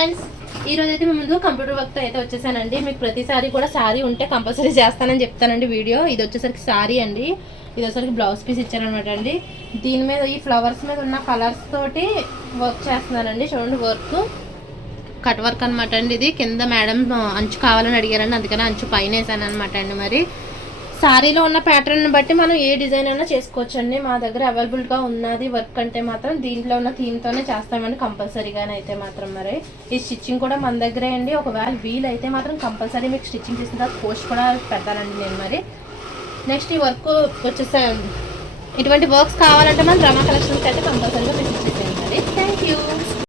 Friends, ఈ రోజు అయితే మేము ముందు కంప్యూటర్ వర్క్ అయితే వచ్చేసానండి. మీకు ప్రతిసారి కూడా శారీ ఉంటే కంపల్సరీ చేస్తానని చెప్తానండి వీడియో. ఇది వచ్చేసరికి శారీ అండి, ఇది వచ్చేసరికి బ్లౌజ్ పీస్ ఇచ్చారనమాట అండి. దీని మీద ఈ ఫ్లవర్స్ మీద ఉన్న కలర్స్ తోటి వర్క్ చేస్తున్నానండి. చూడండి, వర్క్ కట్ వర్క్ అనమాట అండి. ఇది కింద మేడం అంచు కావాలని అడిగారండి, అందుకని అంచు పైన వేసాను అనమాట అండి. మరి శారీలో ఉన్న ప్యాటర్న్ బట్టి మనం ఏ డిజైన్ అయినా చేసుకోవచ్చు అండి. మా దగ్గర అవైలబుల్గా ఉన్నది వర్క్ అంటే మాత్రం దీంట్లో ఉన్న థీమ్తోనే చేస్తామండి కంపల్సరీగానే అయితే మాత్రం. మరి ఈ స్టిచ్చింగ్ కూడా మన దగ్గరే అండి. ఒకవేళ వీల్ అయితే మాత్రం కంపల్సరీ మీకు స్టిచ్చింగ్ చేసిన తర్వాత పోస్ట్ కూడా పెడతానండి నేను. మరి నెక్స్ట్ ఈ వర్క్ వచ్చేసా, ఇటువంటి వర్క్స్ కావాలంటే మనం డ్రామా కలెక్షన్స్కి అయితే కంపల్సరీగా మీకు ఇచ్చేసేయండి. మరి థ్యాంక్ యూ.